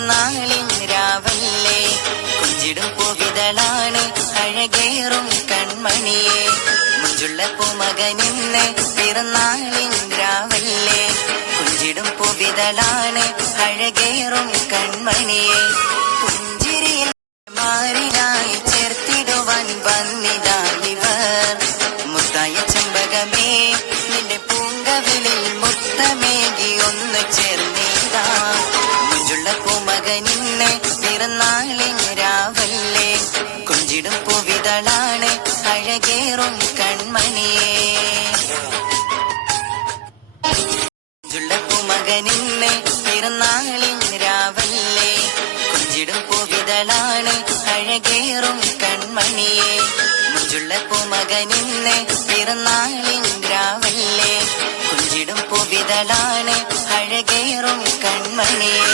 പിറന്നാളിൻ രാവല്ലേ കുഞ്ചിടും പൂവിതളാണ് അഴകേറും കൺമണിയെ മുഞ്ചുള്ള പൂമകനിന്ന് പിറന്നാളിൻ രാവല്ലേ കുഞ്ചിടും പൂവിതളാണ് അഴകേറും കൺമണിയെ പുഞ്ചിരിയിൽ മാറിനായി ചേർത്തിടുവാൻ വന്നിതാലിവർ മുത്തായ ചെമ്പകമേ നിന്റെ പൂങ്കവിളിൽ മുത്തമേകി ഒന്ന് ചേർന്നേതാ മുഞ്ചുള്ള പൂമകനിന്ന് പിറന്നാളിൻ രാവല്ലേ കുഞ്ചിടും പൂവിതളാണ് അഴകേറും കൺമണിയെ മുഞ്ചുള്ള പൂമകനിന്ന് പിറന്നാളിൻ രാവല്ലേ കുഞ്ചിടും പൂവിതളാണ് അഴകേറും കൺമണിയെ മുഞ്ചുള്ള പൂമകനിന്ന് പിറന്നാളിൻ രാവല്ലേ കുഞ്ചിടും പൂവിതളാണ് അഴകേറും കൺമണിയെ